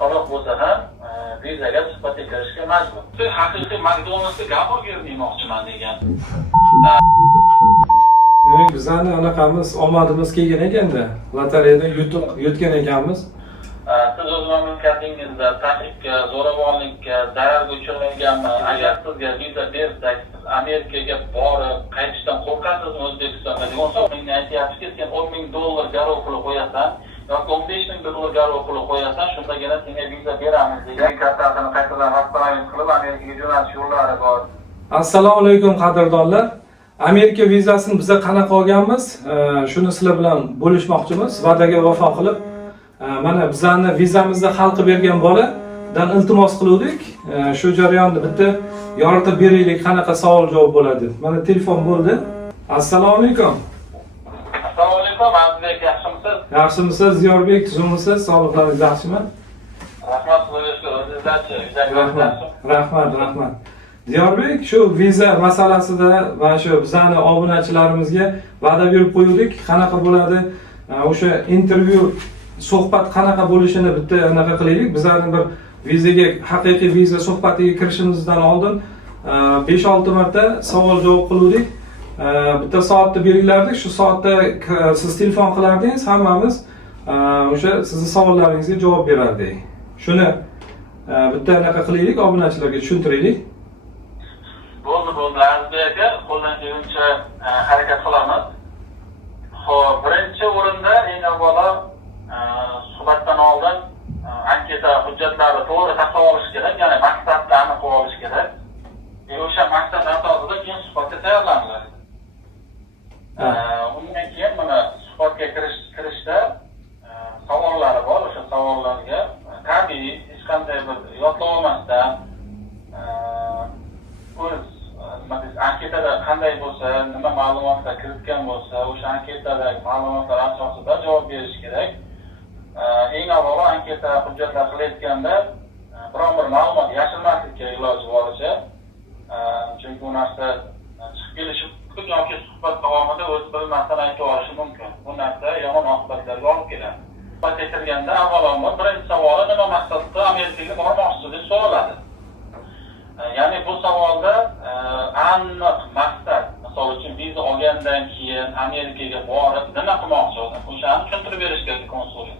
qoloq bo'lsa ham vizaga suhbatga kirishga majbur. Siz haqiqiy McDonald'sga gamburger yemoqchiman degan. Demak, bizlarni anaqamiz omadimiz kelgan ekanda, lotereyada yutgan ekanmiz. Siz o'z mamlakatingizda taqiqqa, zo'ravonlikka, zararga uchraganmi? Agar sizga viza bersak, siz Amerikaga borib qaytishdan qo'rqasizmi O'zbekistonga? O'zbekistonga aytyapti-ki, sen $10,000 garov puli qo'yasan yoki $15,000 garov puli qo'yasan, shundagina senga viza beramiz degan kartasini qaytadan rasmiyat qilib Amerikaga jo'natish yo'llari bor. Assalomu alaykum qadrdonlar. Amerika vizasini biza qanaqa olganmiz? Shuni sizlar bilan bo'lishmoqchimiz. Va'daga vafo qilib, mana bizlarni vizamizni xalq bergan boladan iltimos qildik. Shu jarayonni bitta yoritib beraylik, qanaqa savol javob bo'ladi. Mana telefon bo'ldi. Assalomu alaykum. Assalomu alaykum, Azizbek, yaxshimisiz? Yaxshimisiz, Ziyorbek, tuzumisiz? Sog'liqlaringiz yaxshimi? Rahmat, o'zingizga, Rahmat. Ziyorbek, shu viza masalasida va shu bizlarni obunachilarimizga va'da berib qo'ydik. Qanaqa bo'ladi? O'sha intervyu suhbat qanaqa bo'lishini bitta anaqa qilaylik. Bizlarning bir vizaga, haqiqiy viza suhbatiga kirishimizdan oldin 5-6 marta savol javob qildik. Bitta soatni belgilardik. Shu soatda siz telefon qilardingiz, hammamiz o'sha sizning savollaringizga javob berardik. Shuni bitta anaqa qilaylik, obunachilarga tushuntiraylik. Bo'ldi, Azizbek aka, qo'ldan kelguncha harakat qilamiz. Xo'p, birinchi o'rinda eng avvalo suhbatdan oldin anketa hujjatlari to'g'ri taqib olish kerak, ya'ni maqsadni aniq olish kerak. O'sha maqsad asosida keyin suhbatga tayyorlaniladi. Undan keyin mana suhbatga kirishda savollari bor, o'sha savollarga tabiiy hech qanday bir yodlab olmasdan o'z anketada qanday bo'lsa, nima ma'lumotlar kiritgan bo'lsa, o'sha anketadagi ma'lumotlar asosida javob berish kerak. Eng avvalo anketa hujjatlar qilayotganda biron bir ma'lumot yashirmaslikka iloji boricha, chunki bu narsa chiqib kelishi mumkin yoki suhbat davomida o'zi bilmasdan aytib olishi mumkin. Bu narsa yomon oqibatlarga olib keladi. Suhbatga kirganda avvalambor birinchi savoli nima maqsadda Amerikaga bormoqchisiz deb so'raladi. Ya'ni bu savolda aniq maqsad, misol uchun viza olgandan keyin Amerikaga borib nima qilmoqchi, o'shani tushuntirib berish kerak konsullik.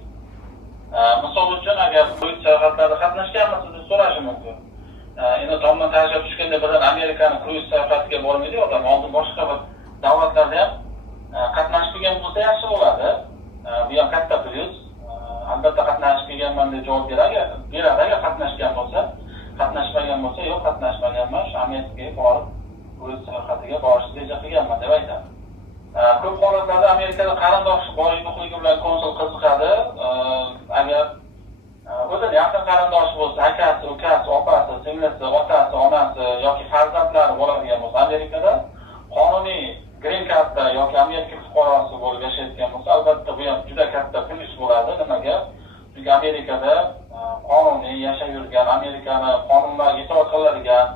Misol uchun agar kruiz sayohatlarida qatnashganmisiz deb so'rashi mumkin. Endi tomdan tashlab tushganda birdan Amerikani kruiz sayohatiga bormaydi, odam oldin boshqa bir davlatlarda ham qatnashib kelgan bo'lsa yaxshi bo'ladi. Bu ham katta plyus. Albatta qatnashib kelganman deb javob beradi, agar qatnashgan bo'lsa. Qatnashmagan bo'lsa, yo'q qatnashmaganman, shu Amerikaga borib, kruiz sayohatiga borishni reja qilganman deb aytadi. Ko'p holatlarda Amerikada qarindosh bor yo'qligi bilan konsul qiziqadi. Agar o'zining yaqin qarindoshi bo'lsa, akasi, ukasi, opasi, singlisi, otasi, onasi yoki farzandlari bo'ladigan bo'lsa, Amerikada qonuniy green cardda yoki Amerika fuqarosi bo'lib yashayotgan bo'lsa, albatta bu ham juda katta plyus bo'ladi. Nimaga? Chunki Amerikada qonuniy yashab yurgan, Amerikani qonunlariga itoat qiladigan,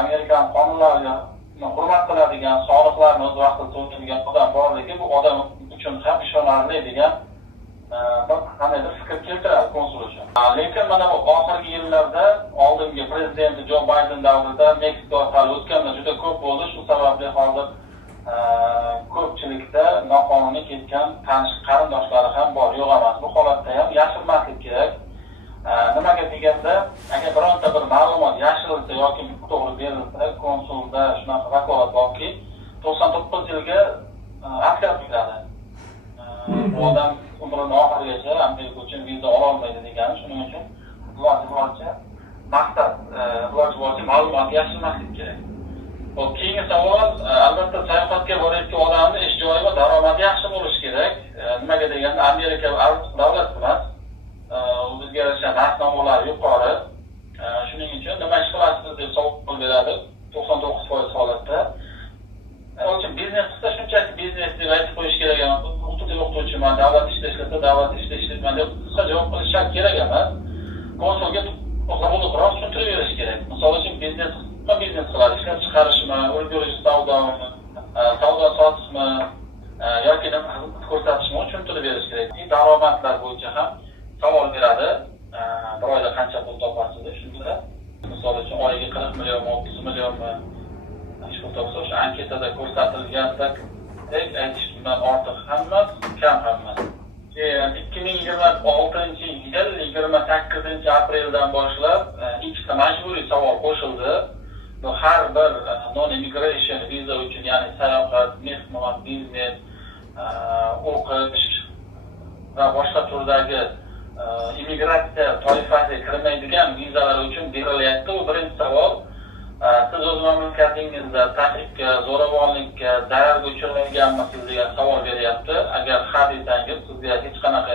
Amerikan qonunlariga hurmat qiladigan, soliqlarni o'z vaqtida to'laydigan odam borligi bu odam uchun ham ishonarli degan qandaydir fikr keltiradi konsul uchun. Lekin mana bu oxirgi yillarda oldingi prezident Jo Bayden davrida Meksika orqali o'tganlar juda ko'p bo'ldi. Shu sababli hozir ko'pchilikda noqonuniy ketgan tanish qarindoshlari ham bor, yo'q emas. Bu holatda ham yashirmaslik kerak. Nimaga deganda, agar bironta bir ma'lumot yashirilsa yoki to'g'ri berilsa, konsulda shunaqa vakolat borki, 99 yilga askar beradi. Bu odam umrini oxirigacha Amerika uchun viza ola olmaydi degani, shuning uchun iloji boricha maqsad, iloji boricha ma'lumot yashirmaslik kerak. Keyingi savol, albatta sayohatga borayotgan odamning ish joyi va daromadi yaxshi bo'lishi kerak. Nimaga deganda, Amerika davlat emas. Bizga yarasha narx-navolar yuqori. Shuning uchun nima ish qilasiz deb savol beradi 99% holatda. O'sha uchun biznes qilsa shunchaki biznes deb aytib qo'yish kerak emas. O'qituvchiman, davlat ishida ishlasa, davlat ishida ishlayman deb qisqa javob qilish shart kerak emas. Konsulga to'g'riroq tushuntirib berish kerak. Misol uchun biznes qiladi, ishlab chiqarishmi, ulgurish savdomi, savdo sotishmi yoki xizmat ko'rsatishmi tushuntirib berish kerak. Daromadlar bo'yicha ham savol beradi. Bir oyda millionmi shu to'g'risida o'sha anketada ko'rsatilgandek aytish bundan ortiq hammas kam hammas. 2026-yil 28 apreldan boshlab ikkita majburiy savol qo'shildi. Bu har bir non-immigration viza uchun, ya'ni sayohat, mehmon, biznes, o'qish va boshqa turdagi immigratsiya toifasiga kirmaydigan vizalar uchun berilyapti. Bu birinchi savol. Siz o'z mamlakatingizda taqiqqa, zo'ravonlikka, zararga uchraganmisiz degan savol beryapti. Agar ha desangiz, sizga hech qanaqa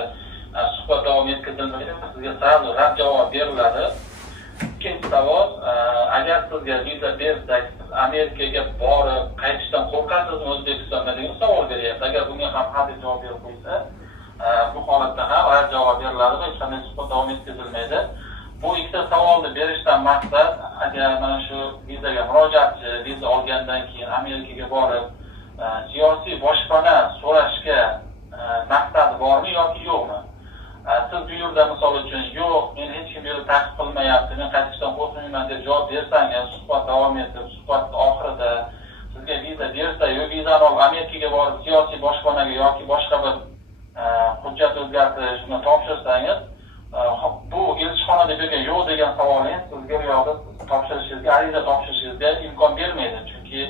suhbat davom etkazilmaydi, sizga sal rad javob beriladi. Ikkinchi savol, agar sizga viza bersak, siz Amerikaga borib qaytishdan qo'rqasizmi O'zbekistonda degan savol beryapti. Agar bunga ham ha deb javob berib qo'ysa, bu holatda ham rad javob beriladi va hech qanday suhbat davom etkazilmaydi. Bu ikkita savolni berishdan maqsad, agar mana shu vizaga murojaatchi viza olgandan keyin Amerikaga borib siyosiy boshpana so'rashga maqsadi bormi yoki yo'qmi? Siz bu yerda misol uchun yo'q, meni hech kim yo'l ta'qib qilmayapti, men qaytishdan qo'rqmayman deb javob bersangiz, suhbat davom etib, suhbat oxirida sizga viza bersa, yo vizani olib Amerikaga borib siyosiy boshpanaga yoki boshqa bir hujjat o'zgartirishni topshirsangiz, bu elchixonada bergan yo'q degan savolingiz sizga bu yoqda topshirishingizga, ariza topshirishingizga imkon bermaydi. Chunki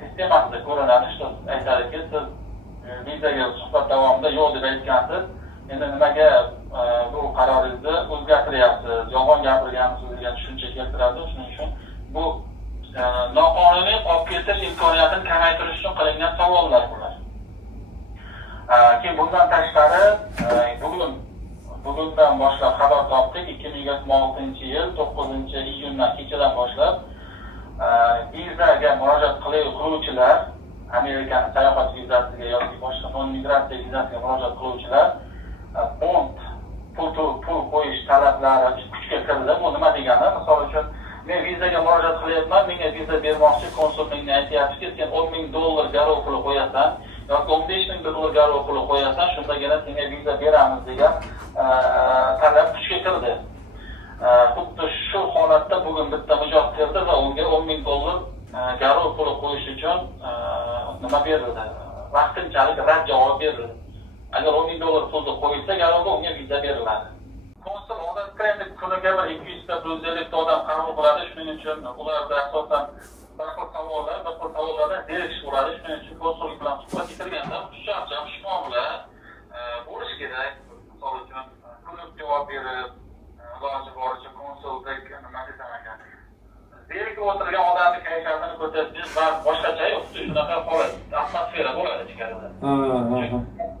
sistemasida ko'rinadi, shu aytadiki, siz vizaga suhbat davomida yo'q deb aytgansiz, endi nimaga bu qaroringizni o'zgartiryapsiz, yolg'on gapirgansiz degan tushuncha keltiradi. Shuning uchun bu noqonuniy olib ketish imkoniyatini kamaytirish uchun qilingan savollar bular. Keyin bundan tashqari bugundan boshlab xabar topdik, 2026-yil 9-iyundan kechadan boshlab vizaga murojaat qiluvchilar, Amerikaning sayohat vizasiga yoki boshqa non-migratsiya vizasiga murojaat qiluvchilar pul qo'yish talablari kuchga kirdi. Bu nima degani? Misol uchun, men vizaga murojaat qilyapman, menga viza bermoqchi konsul menga aytyapti, sen $10,000 garov puli qo'yasan yoki $15,000 garov puli qo'yasan, shundagina senga viza beramiz degan talab kuchga kirdi. Xuddi shu holatda bugun bitta mijoz kirdi va unga $10,000 garov puli qo'yish uchun nima berildi? Vaqtinchalik rad javob berildi. Agar $10,000 pulni qo'ysa, garovga unga viza beriladi. Konsul odatda endi kuniga bir 200 ta 150 ta odam qabul qiladi. Shuning uchun ularda asosan bir xil savollardan zerikish bo'ladi. Shuning uchun konsul bilan suhbat etilganda xushmuomala bo'lish kerak. Misol uchun kulib javob berib, iloji boricha konsuldek nima desam ekan, zerikib o'tirgan odamni kayfiyatini ko'tarsangiz va boshqacha xuddi shunaqa holat, atmosfera bo'ladi ichkarida.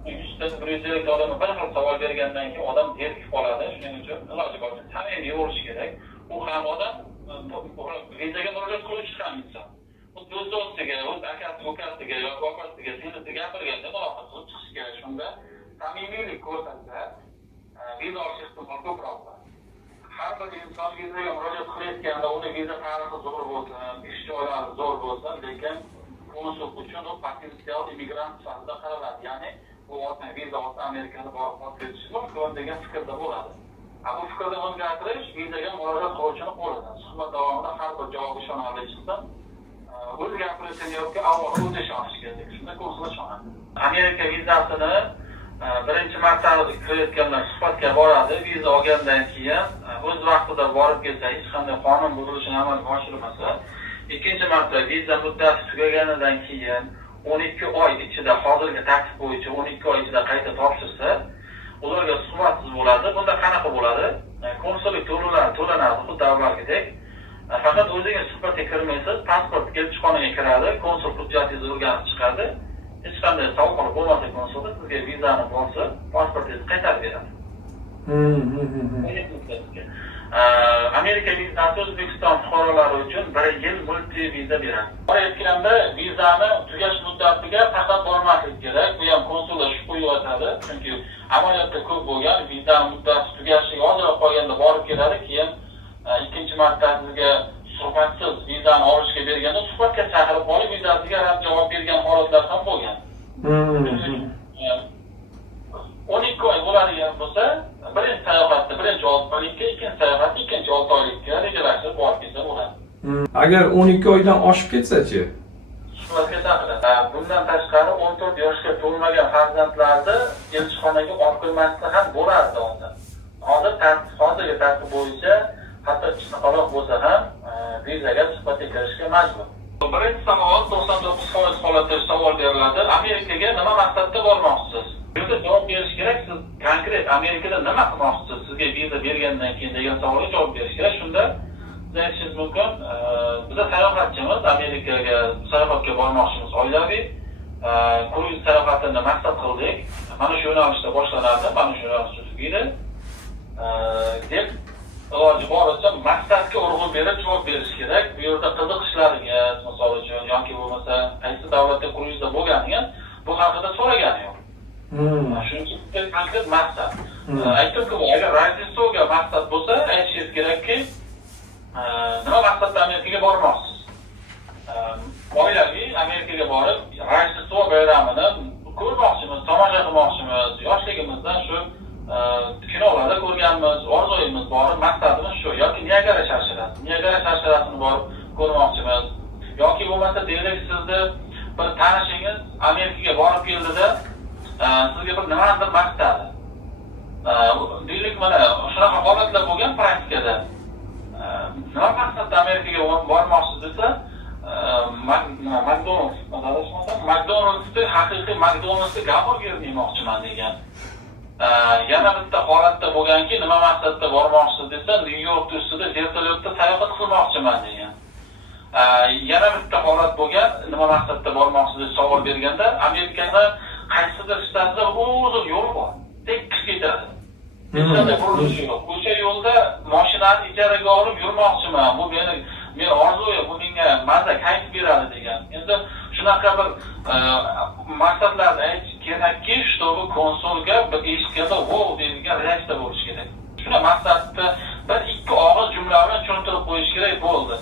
100 ta odamga bir xil savol bergandan keyin odam zerikib qoladi. Shuning uchun iloji boricha samimiy bo'lish kerak. U ham odam vizaga murojaat qiluvchi ham inson. Xuddi o'z do'stiga, o'z akasi, ukasiga yoki opasiga, singlisiga gapirganda muloqot qilib chiqish kerak. Shunda samimiylik ko'rsatsa, viza olish ehtimoli ko'proq bo'ladi. Har bir inson vizaga murojaat qilayotganda uni viza tarixi zo'r bo'lsin, ish joylari zo'r bo'lsin, lekin konsul uchun u potensial immigrant sifatida qaraladi. Ya'ni bu odam viza olsa Amerikada borib o'tkazishi mumkin degan fikrda bo'ladi. Bu fikrni o'zgartirish vizaga murojaat qiluvchini qo'lida. Suhbat davomida har bir javob ishonarli chiqsa, o'zi gapirayotgan avvalo o'zi ishonish kerak. Shunda konsul ishonadi. Amerika vizasini birinchi marta kirayotganlar suhbatga boradi. Viza olgandan keyin o'z vaqtida borib kelsa, hech qanday qonun buzilishini amalga oshirmasa, ikkinchi marta viza muddati tugaganidan keyin 12 oy ichida, hozirgi tartib bo'yicha 12 oy ichida qayta topshirsa, ularga suhbatsiz bo'ladi. Bunda qanaqa bo'ladi? Konsullik to'lovlari to'lanadi, xuddi avvalgidek. Faqat o'zingiz suhbatga kirmaysiz, pasport elchixonaga kiradi, konsul hujjatingizni o'rganib chiqadi. Hech qanday savol bo'lmasa konsulda sizga vizani bosib, pasportingizni qaytarib beradi. Amerika vizasi O'zbekiston fuqarolari uchun 1 yil multi viza beradi. Aytganda vizani tugash muddatiga faqat bormaslik kerak. Bu ham konsullar shu qo'yib chunki amaliyotda ko'p bo'lgan vizani muddati tugashiga ozroq qolganda borib keladi, keyin ikkinchi marta sizga suhbatsiz vizani olishga berganda suhbatga chaqirib qolib vizasiga rad javob bergan holatlar ham bo'lgan. 12 oy bo'ladigan bo'lsa, birinchi sayohatda birinchi 6 oylikka, ikkinchi sayohatda ikkinchi 6 oylikka rejalashtirib borib kelsa bo'ladi. Agar 12 oydan oshib ketsa-chi? Bundan tashqari 14 yoshga to'lmagan farzandlarni elchixonaga olib kelmaslik ham bo'lardi onda. Hozirgi tartib bo'yicha hatto chaqaloq bo'lsa ham vizaga suhbatga kirishga majbur. Birinchi savol 99% holatda savol beriladi. Amerikaga nima maqsadda bormoqchisiz? Bu yerda javob berish kerak. Siz konkret Amerikada nima qilmoqchisiz? Sizga viza bergandan keyin degan savolga javob berish kerak. Shunda siz aytishingiz mumkin, biz sayohatchimiz, Amerikaga sayohatga bormoqchimiz oilaviy, kruiz sayohatini maqsad qildik. Mana shu yo'nalishda boshlanadi, mana shu yo'nalishda tugaydi. Deb iloji boricha maqsadga urg'u berib javob berish kerak. Bu yerda qiziqishlaringiz, misol uchun yoki bo'lmasa qaysi davlatda kruizda bo'lganingiz bu haqida so'ragani yo'q. Shuning uchun konkret maqsad. Aytdim-ku, agar Rojdestoga maqsad bo'lsa, aytishingiz kerakki, nima maqsadda Amerikaga bormoqsiz? Oilaviy Amerikaga borib, Rojdestvo bayramini ko'rmoqchimiz, tomosha qilmoqchimiz, yoshligimizdan shu kinolarda ko'rganmiz, orzuyimiz bor, maqsadimiz shu. Yoki Niagara sharsharasini borib ko'rmoqchimiz. Yoki bo'lmasa deylik sizni bir tanishingiz Amerikaga borib keldida, sizga bir nimadir maqsadi. Deylik mana shunaqa holatlar bo'lgan praktikada. Nima maqsadda Amerikaga bormoqchisiz desa, McDonald'sda haqiqiy McDonald'sda gamburger yemoqchiman degan. Yana bitta holatda bo'lganki, nima maqsadda bormoqchisiz desa, Nyu-York ustida vertolyotda sayohat qilmoqchiman degan. Yana bitta holat bo'lgan, nima maqsadda bormoqchisiz deb savol berganda, Amerikada qaysidir shtatda uzun yo'l bor, tekis ketadi. O'sha yo'lda mashinani ijaraga olib yurmoqchiman. Bu men orzuyim, bu menga maza kayf beradi degan. Endi shunaqa bir maqsadlarni aytish kerakki, shtobi konsulga bir eshitganda "Wow" degan reaksiya bo'lishi kerak. Shuna maqsadni bir ikki og'iz jumla bilan tushuntirib qo'yish kerak bo'ldi.